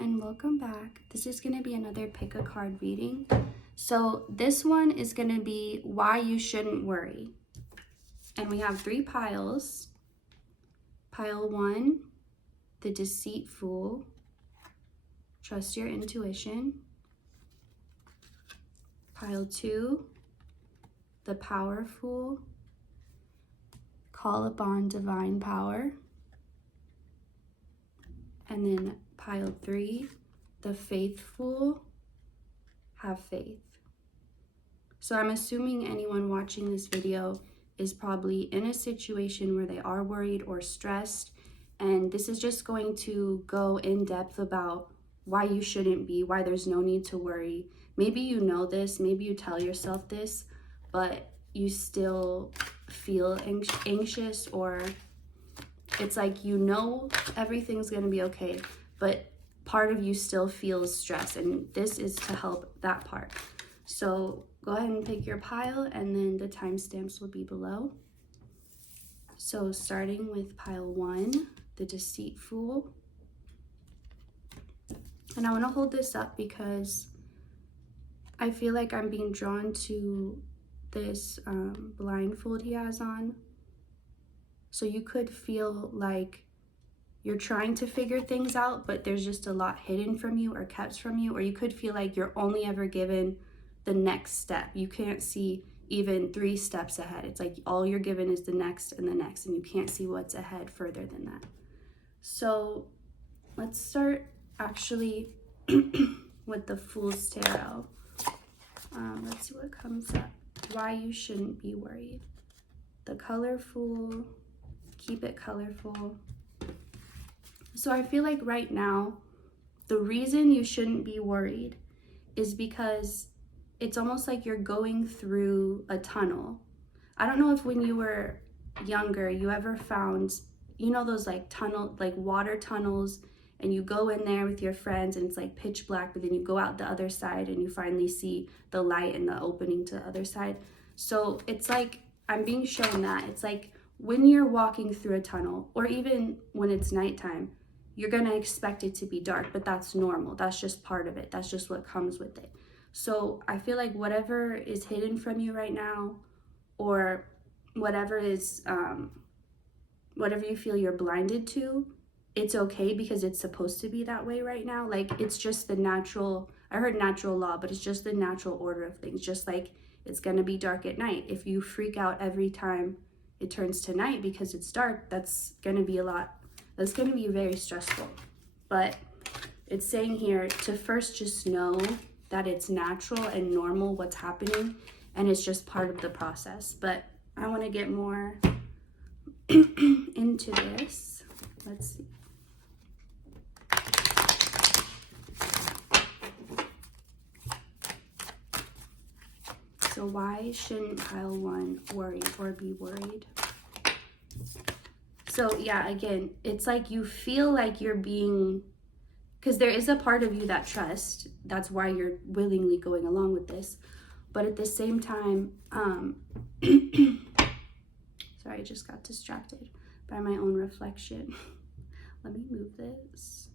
and welcome back. This is going to be another Pickacard reading. So this one is going to be why you shouldn't worry. And we have 3 piles. Pile 1, the deceitful, trust your intuition. Pile 2, the powerful, call upon divine power. And then pile 3, the faithful, have faith. So I'm assuming anyone watching this video is probably in a situation where they are worried or stressed. And this is just going to go in depth about why you shouldn't be, why there's no need to worry. Maybe you know this, maybe you tell yourself this, but you still feel anxious, or it's like you know everything's going to be okay, but part of you still feels stress, and this is to help that part. So go ahead and pick your pile, and then the timestamps will be below. So starting with pile 1, the deceitful. And I want to hold this up because I feel like I'm being drawn to this blindfold he has on. So you could feel like you're trying to figure things out, but there's just a lot hidden from you or kept from you. Or you could feel like you're only ever given the next step. You can't see even 3 steps ahead. It's like all you're given is the next and the next, and you can't see what's ahead further than that. So let's start actually with the Fool's Tarot. Let's see what comes up. Why you shouldn't be worried. The colorful. Keep it colorful. So I feel like right now, the reason you shouldn't be worried is because it's almost like you're going through a tunnel. I don't know if when you were younger, you ever found, you know, those like water tunnels, and you go in there with your friends and it's like pitch black, but then you go out the other side and you finally see the light and the opening to the other side. So it's like, I'm being shown that it's like, when you're walking through a tunnel, or even when it's nighttime, you're gonna expect it to be dark, but that's normal. That's just part of it. That's just what comes with it. So I feel like whatever is hidden from you right now, or whatever is, whatever you feel you're blinded to, it's okay because it's supposed to be that way right now. Like, it's just the natural, I heard natural law, but it's just the natural order of things. Just like it's gonna be dark at night. If you freak out every time it turns to night because it's dark, that's gonna be very stressful. But it's saying here to first just know that it's natural and normal what's happening, and it's just part of the process. But I want to get more into this. Let's see. So why shouldn't pile 1 worry or be worried? So yeah, again, it's like you feel like you're being, because there is a part of you that trusts. That's why you're willingly going along with this. But at the same time, sorry, I just got distracted by my own reflection. Let me move this.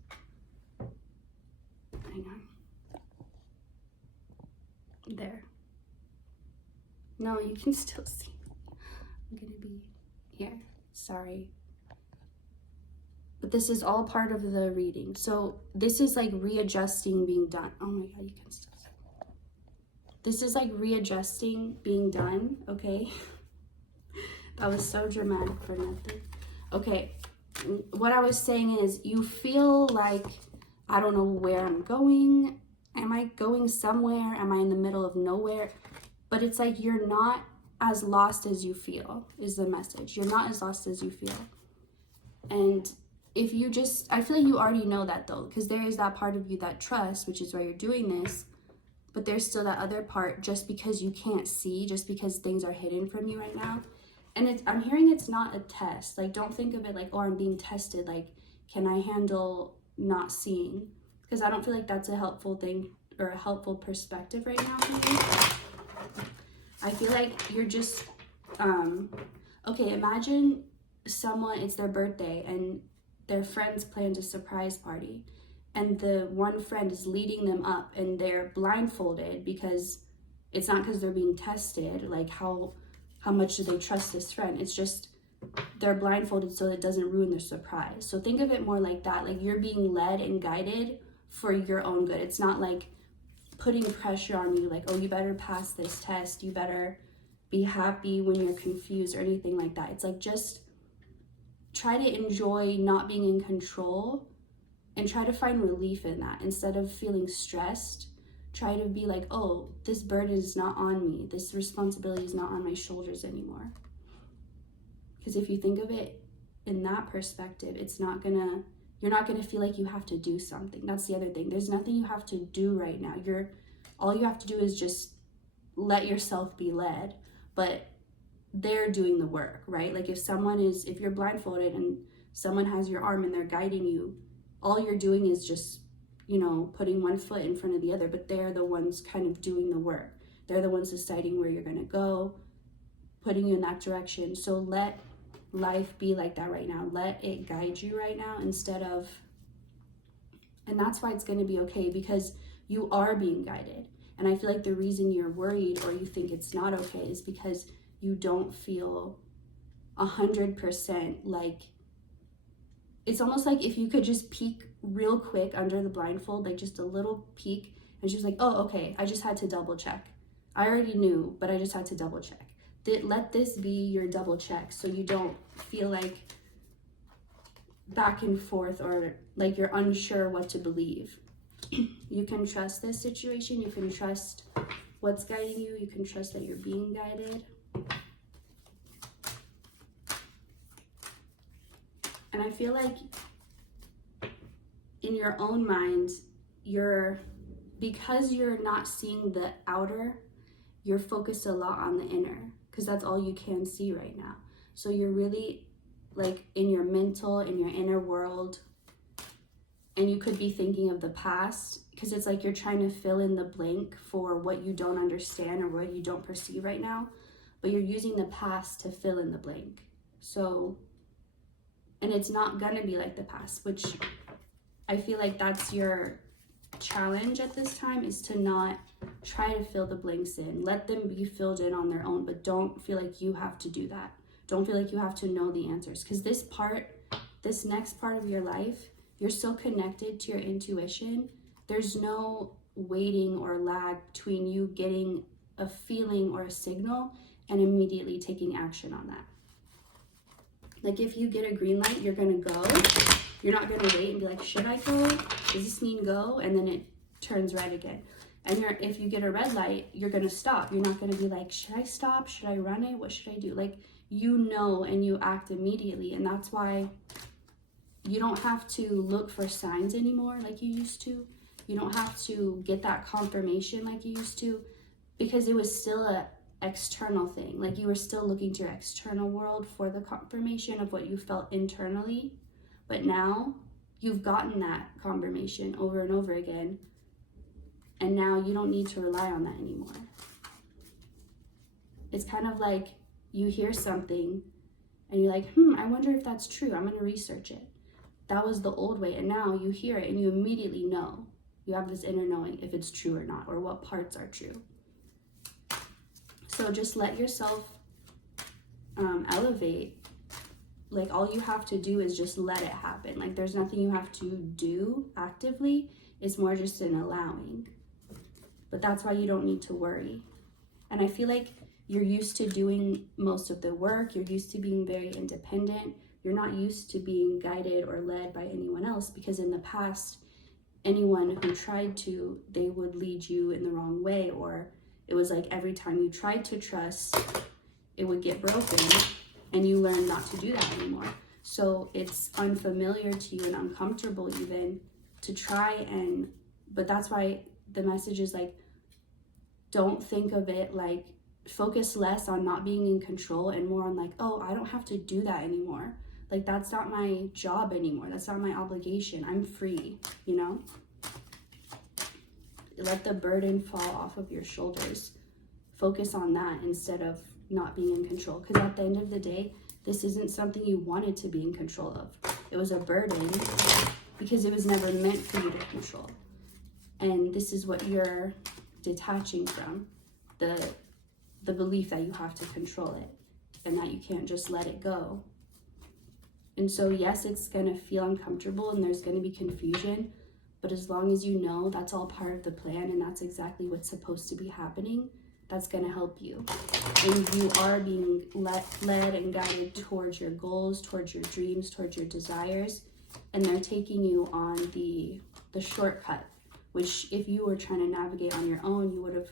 Hang on. There. No, you can still see. I'm gonna be here. Sorry. But this is all part of the reading. So this is like readjusting being done. Oh my God, you can still see. This is like readjusting being done, okay? That was so dramatic for nothing. Okay, what I was saying is you feel like, I don't know where I'm going. Am I going somewhere? Am I in the middle of nowhere? But it's like you're not as lost as you feel is the message. You're not as lost as you feel. And if you just, I feel like you already know that though, because there is that part of you that trusts, which is why you're doing this, but there's still that other part just because you can't see, just because things are hidden from you right now. And I'm hearing it's not a test. Like, don't think of it like, oh, I'm being tested. Like, can I handle not seeing? Because I don't feel like that's a helpful thing or a helpful perspective right now. I feel like you're just, okay, imagine someone, it's their birthday and their friends planned a surprise party. and the one friend is leading them up and they're blindfolded because it's not because they're being tested, like how much do they trust this friend? It's just they're blindfolded so it doesn't ruin their surprise. So think of it more like that, like you're being led and guided for your own good. It's not like putting pressure on you, like, oh, you better pass this test, you better be happy when you're confused or anything like that. It's like, just try to enjoy not being in control and try to find relief in that. Instead of feeling stressed, try to be like, oh, this burden is not on me, this responsibility is not on my shoulders anymore. Because if you think of it in that perspective, you're not gonna feel like you have to do something. That's the other thing. There's nothing you have to do right now. All you have to do is just let yourself be led, but they're doing the work, right? Like if you're blindfolded and someone has your arm and they're guiding you, all you're doing is just, putting one foot in front of the other, but they're the ones kind of doing the work. They're the ones deciding where you're gonna go, putting you in that direction. So let life be like that right now. Let it guide you right now and that's why it's going to be okay, because you are being guided. And I feel like the reason you're worried or you think it's not okay is because you don't feel 100% like, it's almost like if you could just peek real quick under the blindfold, like just a little peek, and she was like, oh, okay, I just had to double check. I already knew, but I just had to double check. Let this be your double check so you don't feel like back and forth or like you're unsure what to believe. You can trust this situation. You can trust what's guiding you. You can trust that you're being guided. And I feel like in your own mind, because you're not seeing the outer, you're focused a lot on the inner, because that's all you can see right now. So you're really like in your mental, in your inner world, and you could be thinking of the past, because it's like you're trying to fill in the blank for what you don't understand or what you don't perceive right now, but you're using the past to fill in the blank. So, and it's not gonna be like the past, which I feel like that's your challenge at this time, is to not try to fill the blanks in. Let them be filled in on their own, but don't feel like you have to do that. Don't feel like you have to know the answers, because this next part of your life, you're so connected to your intuition. There's no waiting or lag between you getting a feeling or a signal and immediately taking action on that. Like if you get a green light, you're gonna go. You're not gonna wait and be like, should I go? Does this mean go? And then it turns red again. And if you get a red light, you're gonna stop. You're not gonna be like, should I stop? Should I run it? What should I do? Like, and you act immediately. And that's why you don't have to look for signs anymore like you used to. You don't have to get that confirmation like you used to, because it was still a external thing. Like you were still looking to your external world for the confirmation of what you felt internally. But now you've gotten that confirmation over and over again. And now you don't need to rely on that anymore. It's kind of like you hear something and you're like, I wonder if that's true. I'm going to research it. That was the old way. And now you hear it and you immediately know. You have this inner knowing if it's true or not, or what parts are true. So just let yourself elevate. Like all you have to do is just let it happen. Like there's nothing you have to do actively. It's more just an allowing. But that's why you don't need to worry. And I feel like you're used to doing most of the work. You're used to being very independent. You're not used to being guided or led by anyone else, because in the past, anyone who tried to, they would lead you in the wrong way, or it was like every time you tried to trust, it would get broken and you learn not to do that anymore. So it's unfamiliar to you and uncomfortable even to try but that's why the message is like, don't think of it like, focus less on not being in control and more on like, oh, I don't have to do that anymore. Like that's not my job anymore. That's not my obligation. I'm free, Let the burden fall off of your shoulders. Focus on that instead of not being in control. Because at the end of the day, this isn't something you wanted to be in control of. It was a burden because it was never meant for you to control. And this is what you're detaching from, the belief that you have to control it and that you can't just let it go. And so yes, it's going to feel uncomfortable and there's going to be confusion, but as long as you know that's all part of the plan and that's exactly what's supposed to be happening, that's going to help you. And you are being led and guided towards your goals, towards your dreams, towards your desires, and they're taking you on the shortcut, which if you were trying to navigate on your own, you would have,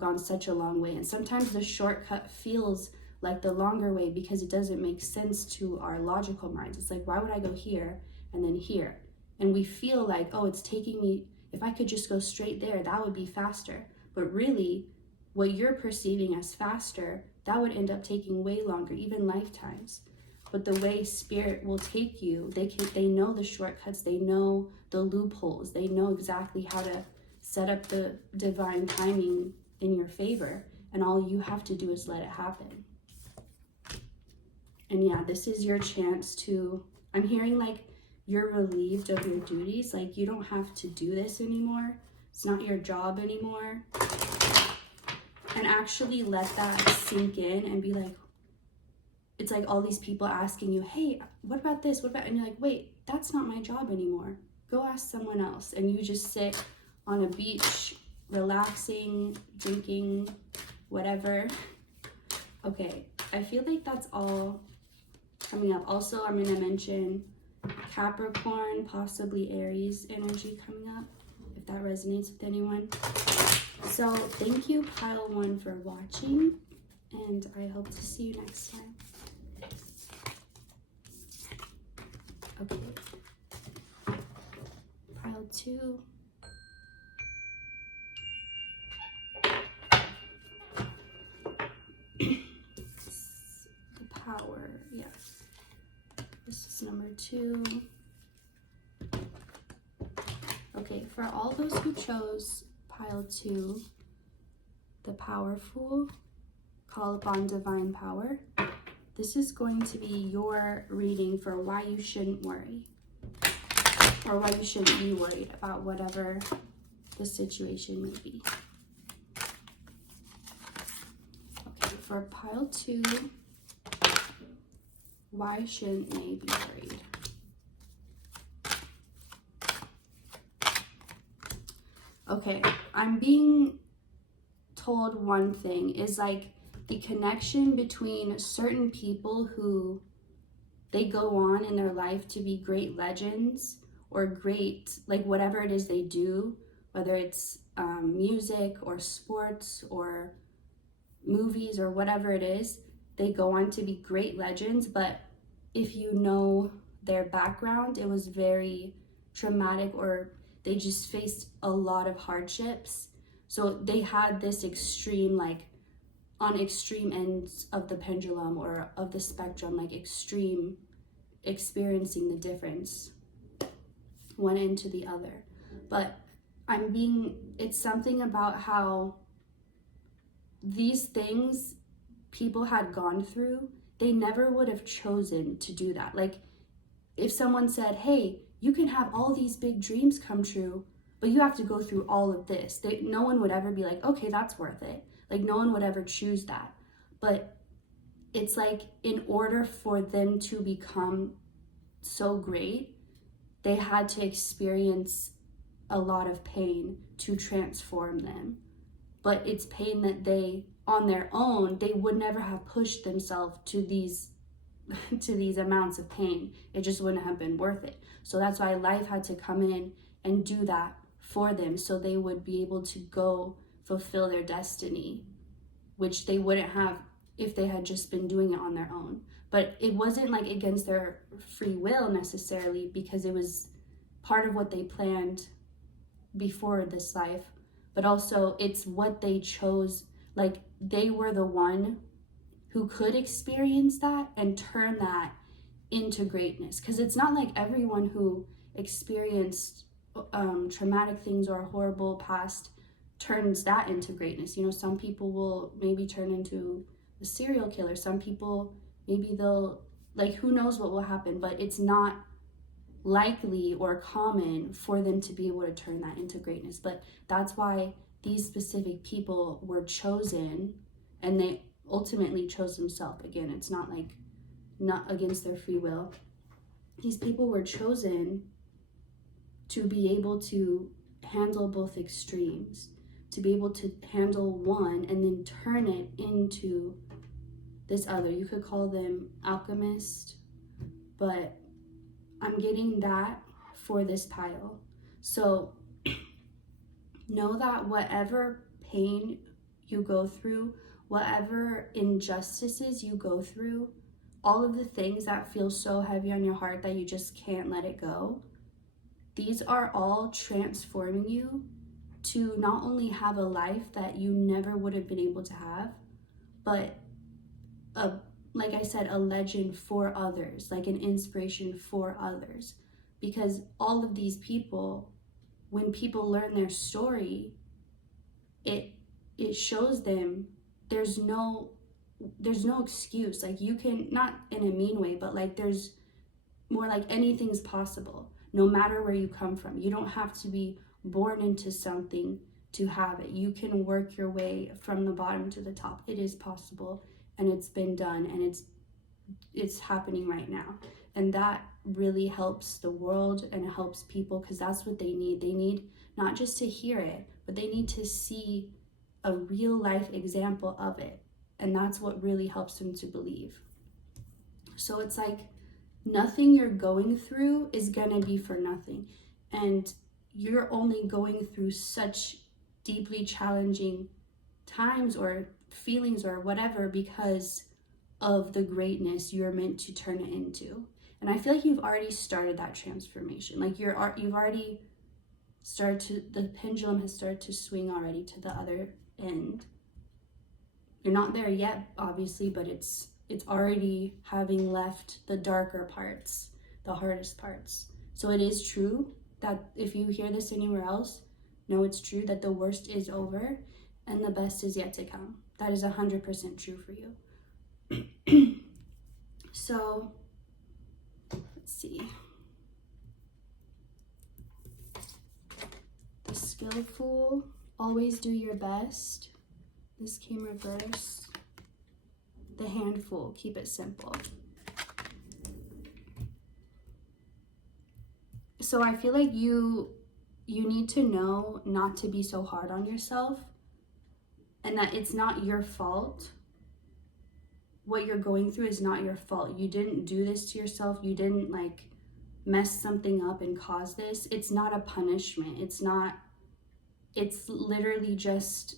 gone such a long way. And sometimes the shortcut feels like the longer way because it doesn't make sense to our logical minds. It's like, why would I go here and then here? And we feel like, oh, it's taking me, if I could just go straight there, that would be faster. But really, what you're perceiving as faster, that would end up taking way longer, even lifetimes. But the way spirit will take you, they know the shortcuts, they know the loopholes, they know exactly how to set up the divine timing in your favor, and all you have to do is let it happen. And yeah, this is your chance to, I'm hearing like you're relieved of your duties, like you don't have to do this anymore, it's not your job anymore. And actually let that sink in and be like, it's like all these people asking you, hey, what about this? What about, and you're like, wait, that's not my job anymore. Go ask someone else. And you just sit on a beach, relaxing, drinking, whatever. Okay, I feel like that's all coming up. Also, I'm going to mention Capricorn, possibly Aries energy coming up, if that resonates with anyone. So thank you, pile 1, for watching, and I hope to see you next time. Okay, pile 2. The power, yes. This is number 2. Okay, for all those who chose pile 2, the powerful, call upon divine power. This is going to be your reading for why you shouldn't worry, or why you shouldn't be worried about whatever the situation may be. Okay, for pile 2, why shouldn't they be worried? Okay, I'm being told one thing is like the connection between certain people who they go on in their life to be great legends or great, like whatever it is they do, whether it's music or sports or movies or whatever it is, they go on to be great legends. But if you know their background, it was very traumatic, or they just faced a lot of hardships. So they had this extreme, like on extreme ends of the pendulum or of the spectrum, like extreme experiencing the difference one end to the other. But it's something about how these things people had gone through, they never would have chosen to do that. Like if someone said, hey, you can have all these big dreams come true, but you have to go through all of this, no one would ever be like, okay, that's worth it. Like no one would ever choose that. But it's like in order for them to become so great, they had to experience a lot of pain to transform them. But it's pain that they, on their own, they would never have pushed themselves to these amounts of pain. It just wouldn't have been worth it. So that's why life had to come in and do that for them, so they would be able to go fulfill their destiny, which they wouldn't have if they had just been doing it on their own. But it wasn't like against their free will necessarily, because it was part of what they planned before this life, but also it's what they chose. Like they were the one who could experience that and turn that into greatness. Because it's not like everyone who experienced traumatic things or a horrible past turns that into greatness. You know, some people will maybe turn into a serial killer. Some people, maybe they'll, like, who knows what will happen, but it's not likely or common for them to be able to turn that into greatness. But that's why these specific people were chosen, and they ultimately chose themselves. Again, it's not like not against their free will. These people were chosen to be able to handle both extremes, to be able to handle one and then turn it into this other. You could call them alchemists, but I'm getting that for this pile. So know that whatever pain you go through, whatever injustices you go through, all of the things that feel so heavy on your heart that you just can't let it go, these are all transforming you to not only have a life that you never would have been able to have, but like I said, a legend for others, like an inspiration for others. Because all of these people, when people learn their story, it shows them there's no excuse. Like, you can, not in a mean way, but like there's more like anything's possible, no matter where you come from. You don't have to be born into something to have it. You can work your way from the bottom to the top. It is possible, and it's been done, and it's happening right now. And that really helps the world and helps people, because that's what they need. They need not just to hear it, but they need to see a real life example of it. And that's what really helps them to believe. So it's like nothing you're going through is gonna be for nothing. And you're only going through such deeply challenging times or feelings or whatever because of the greatness you're meant to turn it into. And I feel like you've already started that transformation. Like you've already started to, the pendulum has started to swing already to the other end. You're not there yet, obviously, but it's already having left the darker parts, the hardest parts. So it is true that if you hear this anywhere else, know it's true that the worst is over and the best is yet to come. That is 100% true for you. So, let's see. The skillful, always do your best. This came reversed. The handful, keep it simple. So I feel like you need to know not to be so hard on yourself, and that it's not your fault. What you're going through is not your fault. You didn't do this to yourself. You didn't like mess something up and cause this. It's not a punishment. It's literally just,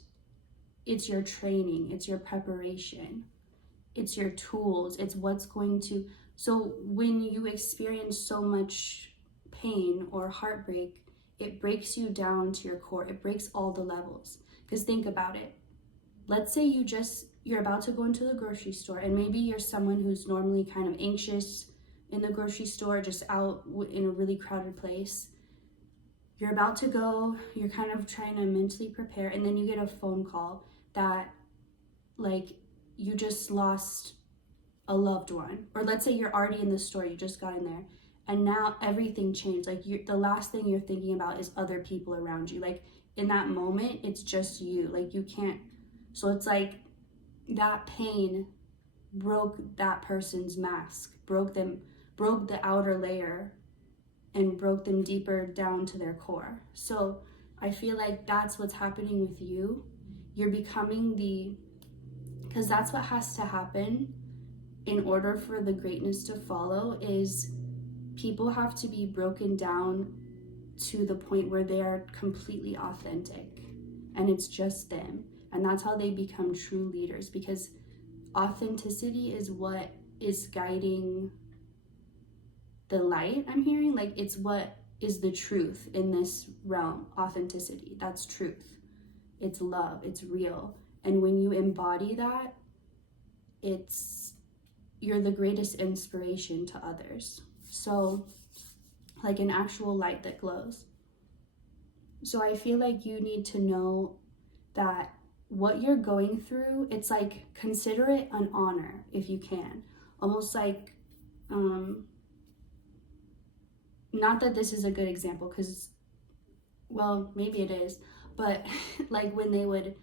it's your training. It's your preparation. It's your tools. It's what's going to, so when you experience so much pain or heartbreak, it breaks you down to your core. It breaks all the levels. Because think about it. Let's say you're about to go into the grocery store, and maybe you're someone who's normally kind of anxious in the grocery store, just out in a really crowded place. You're about to go, you're kind of trying to mentally prepare, and then you get a phone call that like you just lost a loved one. Or let's say you're already in the store, you just got in there, and now everything changed. Like the last thing you're thinking about is other people around you. Like in that moment, it's just you. Like you can't, so it's like that pain broke that person's mask, broke the outer layer, and broke them deeper down to their core. So I feel like that's what's happening with you. You're becoming because that's what has to happen in order for the greatness to follow, is people have to be broken down to the point where they are completely authentic and it's just them. And that's how they become true leaders, because authenticity is what is guiding the light, I'm hearing. Like it's what is the truth in this realm. Authenticity, that's truth. It's love, it's real. And when you embody that, you're the greatest inspiration to others. So like an actual light that glows. So I feel like you need to know that what you're going through, it's like, consider it an honor if you can. Almost like not that this is a good example, because, well, maybe it is, but like when they would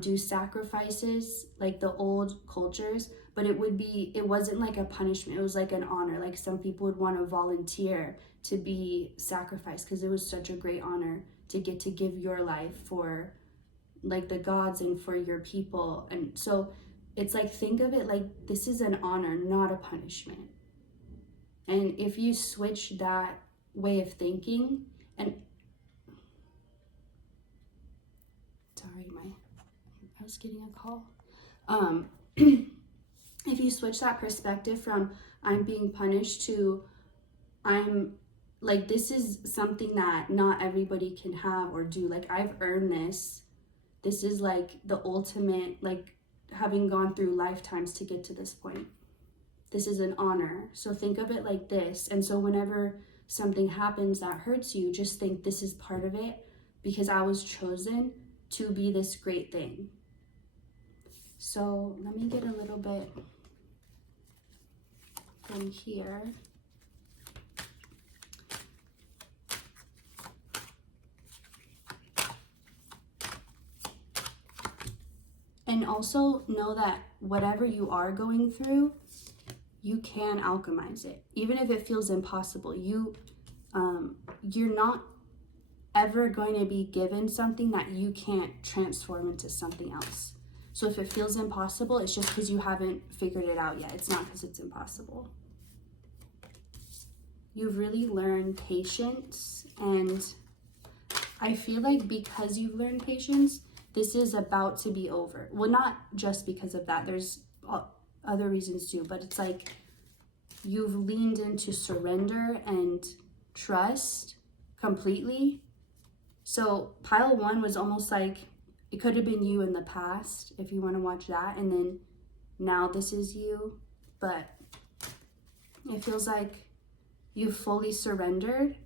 do sacrifices, like the old cultures, but it wasn't like a punishment, it was like an honor. Like some people would want to volunteer to be sacrificed because it was such a great honor to get to give your life for like the gods and for your people. And so it's like, think of it like this is an honor, not a punishment. And if you switch that way of thinking, and sorry, I was getting a call. If you switch that perspective from I'm being punished to I'm like, this is something that not everybody can have or do. Like, I've earned this. This is like the ultimate, like having gone through lifetimes to get to this point. This is an honor. So think of it like this. And so whenever something happens that hurts you, just think this is part of it because I was chosen to be this great thing. So let me get a little bit from here. And also know that whatever you are going through, you can alchemize it. Even if it feels impossible, you're not ever going to be given something that you can't transform into something else. So if it feels impossible, it's just because you haven't figured it out yet. It's not because it's impossible. You've really learned patience, and I feel like because you've learned patience, this is about to be over. Well, not just because of that. There's other reasons too, but it's like you've leaned into surrender and trust completely. So pile 1 was almost like it could have been you in the past if you want to watch that, and then now this is you, but it feels like you fully surrendered,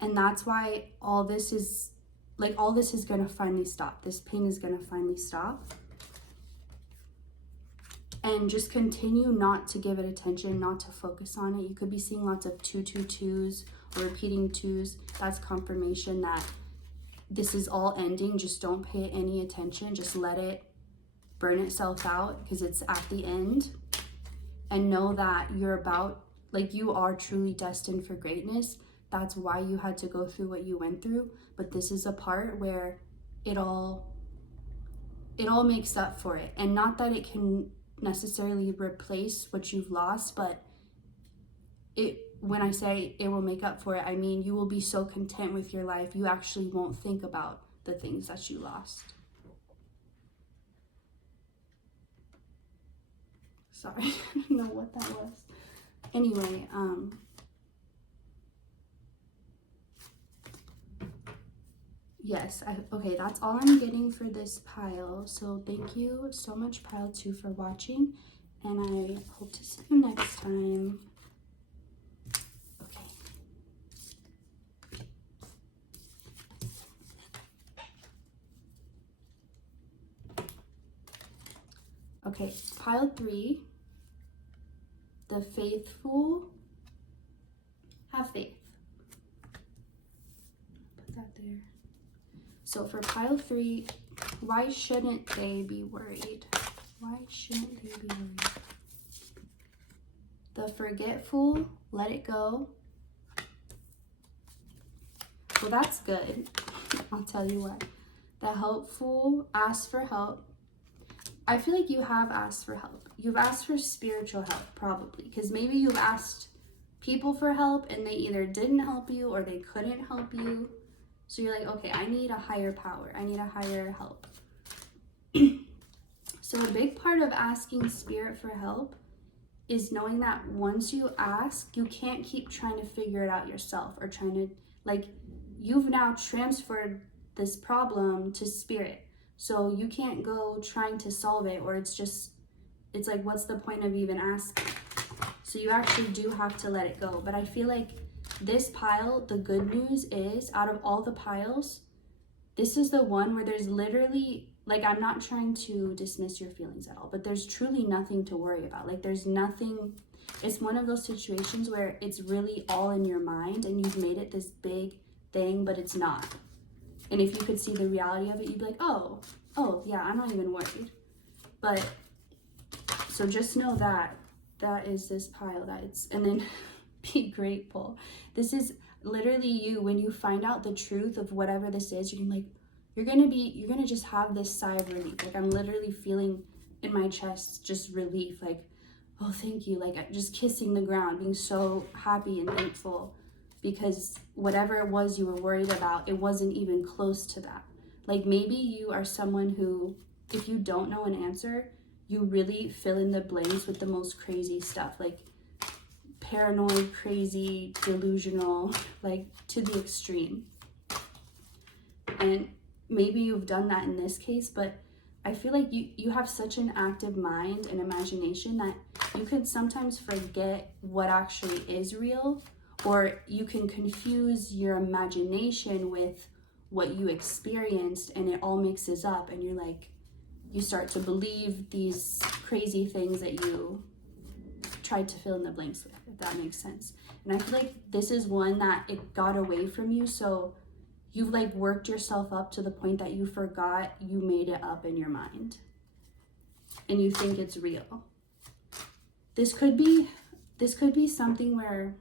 and that's why all this is going to finally stop. This pain is going to finally stop. And just continue not to give it attention, not to focus on it. You could be seeing lots of 222s or repeating 2s. That's confirmation that this is all ending. Just don't pay it any attention. Just let it burn itself out because it's at the end. And know that you are truly destined for greatness. That's why you had to go through what you went through. But this is a part where it all makes up for it. And not that it can necessarily replace what you've lost, but when I say it will make up for it, I mean you will be so content with your life, you actually won't think about the things that you lost. Sorry, I don't know what that was. Anyway, yes, okay, that's all I'm getting for this pile. So thank you so much, pile 2, for watching, and I hope to see you next time. Okay, pile 3, the faithful have faith. Put that there. So for pile 3, why shouldn't they be worried? Why shouldn't they be worried? The forgetful, let it go. Well, that's good. I'll tell you what. The helpful, ask for help. I feel like you have asked for help. You've asked for spiritual help, probably, because maybe you've asked people for help and they either didn't help you or they couldn't help you. So you're like, okay, I need a higher power. I need a higher help. So a big part of asking spirit for help is knowing that once you ask, you can't keep trying to figure it out yourself or trying to, you've now transferred this problem to spirit. So you can't go trying to solve it, or it's like, what's the point of even asking? So you actually do have to let it go. But I feel like this pile, the good news is, out of all the piles, this is the one where there's literally, I'm not trying to dismiss your feelings at all, but there's truly nothing to worry about. There's nothing, it's one of those situations where it's really all in your mind and you've made it this big thing, but it's not. And if you could see the reality of it, you'd be like, oh yeah, I'm not even worried. But so just know that is this pile, that it's, and then be grateful. This is literally you. When you find out the truth of whatever this is, you're gonna just have this sigh of relief. Like, I'm literally feeling in my chest just relief, like, oh, thank you. Like, just kissing the ground, being so happy and thankful, because whatever it was you were worried about, it wasn't even close to that. Like, maybe you are someone who, if you don't know an answer, you really fill in the blanks with the most crazy stuff, like paranoid, crazy, delusional, like to the extreme. And maybe you've done that in this case, but I feel like you have such an active mind and imagination that you can sometimes forget what actually is real, or you can confuse your imagination with what you experienced, and it all mixes up, and you're like, you start to believe these crazy things that you tried to fill in the blanks with, if that makes sense. And I feel like this is one that it got away from you, so you've like worked yourself up to the point that you forgot you made it up in your mind and you think it's real. This could be something where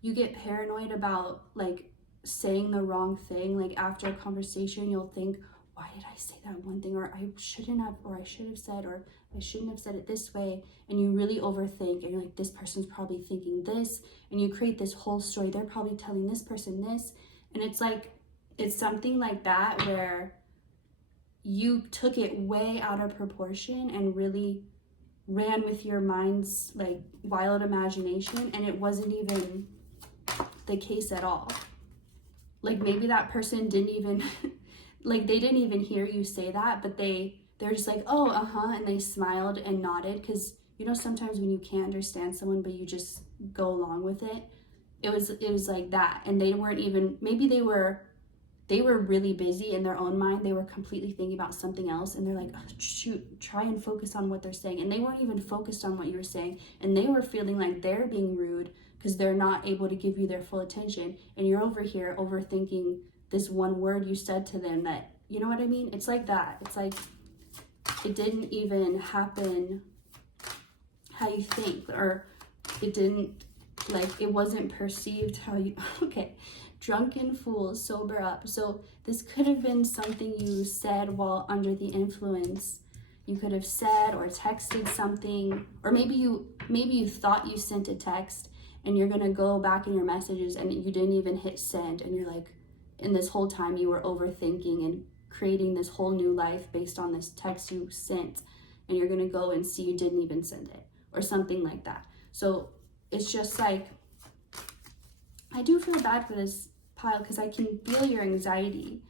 you get paranoid about like saying the wrong thing. Like, after a conversation, you'll think, why did I say that one thing, or I shouldn't have, or I should have said, or I shouldn't have said it this way. And you really overthink, and you're like, this person's probably thinking this, and you create this whole story. They're probably telling this person this. And it's like, it's something like that where you took it way out of proportion and really ran with your mind's like wild imagination, and it wasn't even the case at all. Like, maybe that person didn't even like, they didn't even hear you say that, but they're just like, oh, and they smiled and nodded, because you know, sometimes when you can't understand someone but you just go along with it, it was like that. And they weren't even, maybe they were really busy in their own mind. They were completely thinking about something else, and they're like, oh, shoot, try and focus on what they're saying. And they weren't even focused on what you were saying, and they were feeling like they're being rude because they're not able to give you their full attention. And you're over here overthinking this one word you said to them that, you know what I mean? It's like that. It's like it didn't even happen how you think, or it didn't, like, it wasn't perceived how you, okay. Drunken fools, sober up. So this could have been something you said while under the influence. You could have said or texted something, or maybe you thought you sent a text, and you're gonna go back in your messages and you didn't even hit send, and you're like, in this whole time you were overthinking and creating this whole new life based on this text you sent, and you're gonna go and see you didn't even send it, or something like that. So it's just like, I do feel bad for this pile, because I can feel your anxiety,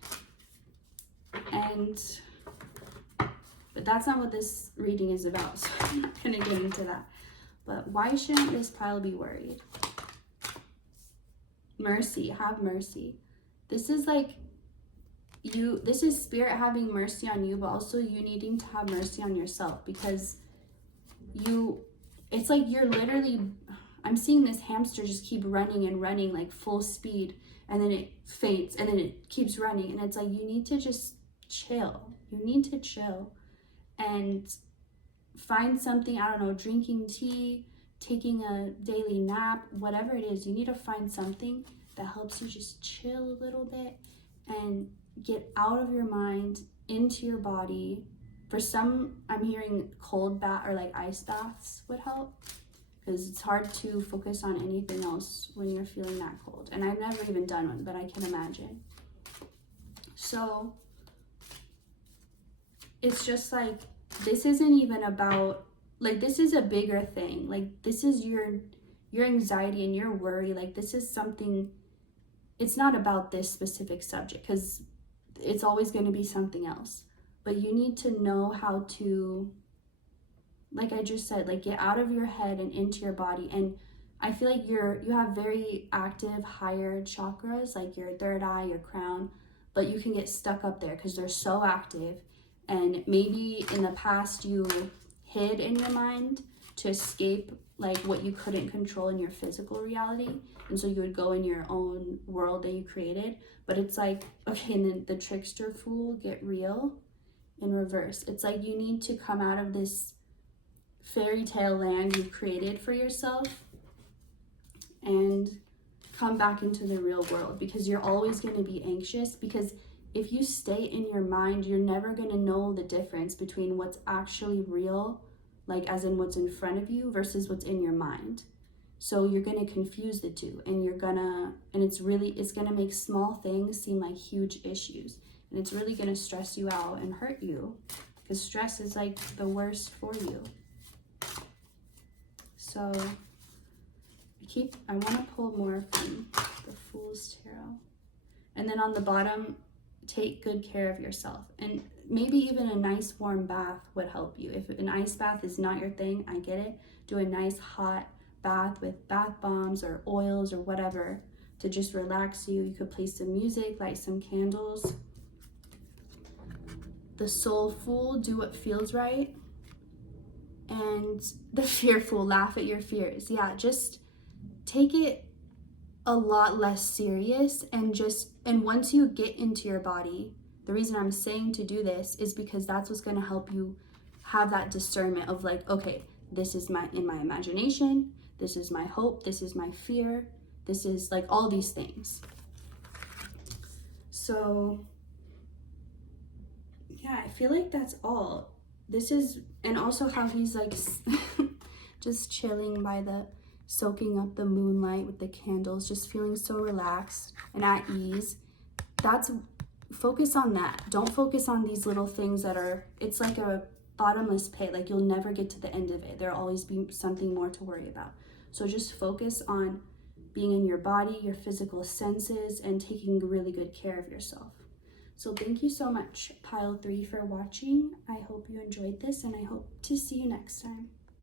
but that's not what this reading is about, so I'm not gonna get into that. But why shouldn't this pile be worried? Mercy, have mercy. This is like this is spirit having mercy on you, but also you needing to have mercy on yourself, because it's like you're literally, I'm seeing this hamster just keep running and running like full speed, and then it faints, and then it keeps running, and it's like, you need to just chill. You need to chill and find something, I don't know, drinking tea, taking a daily nap, whatever it is. You need to find something that helps you just chill a little bit and get out of your mind into your body. For some, I'm hearing cold bath or like ice baths would help, because it's hard to focus on anything else when you're feeling that cold. And I've never even done one, but I can imagine. So it's just like, this isn't even about, like, this is a bigger thing. Like, this is your anxiety and your worry. Like, this is something, it's not about this specific subject, because it's always going to be something else. But you need to know how to, like I just said, like, get out of your head and into your body. And I feel like you have very active higher chakras, like your third eye, your crown, but you can get stuck up there because they're so active. And maybe in the past you hid in your mind to escape like what you couldn't control in your physical reality, and so you would go in your own world that you created. But it's like, okay, and then the trickster fool, get real, in reverse. It's like you need to come out of this fairy tale land you created for yourself and come back into the real world, because you're always going to be anxious, because if you stay in your mind, you're never going to know the difference between what's actually real, like as in what's in front of you, versus what's in your mind. So you're going to confuse the two, and it's going to make small things seem like huge issues, and it's really going to stress you out and hurt you, because stress is like the worst for you. So I want to pull more from the Fool's Tarot. And then on the bottom, take good care of yourself, and maybe even a nice warm bath would help you. If an ice bath is not your thing, I get it. Do a nice hot bath with bath bombs or oils or whatever to just relax you. You could play some music, light some candles. The Soul Fool, do what feels right. And the Fearful, laugh at your fears. Yeah, just take it a lot less serious, and once you get into your body, the reason I'm saying to do this is because that's what's going to help you have that discernment of like, okay, this is in my imagination, this is my hope, this is my fear, this is like all these things. So yeah, I feel like that's all. This is, and also how he's like just chilling by soaking up the moonlight with the candles, just feeling so relaxed and at ease. Focus on that. Don't focus on these little things that it's like a bottomless pit. Like you'll never get to the end of it. There'll always be something more to worry about. So just focus on being in your body, your physical senses, and taking really good care of yourself. So thank you so much, Pile 3, for watching. I hope you enjoyed this, and I hope to see you next time.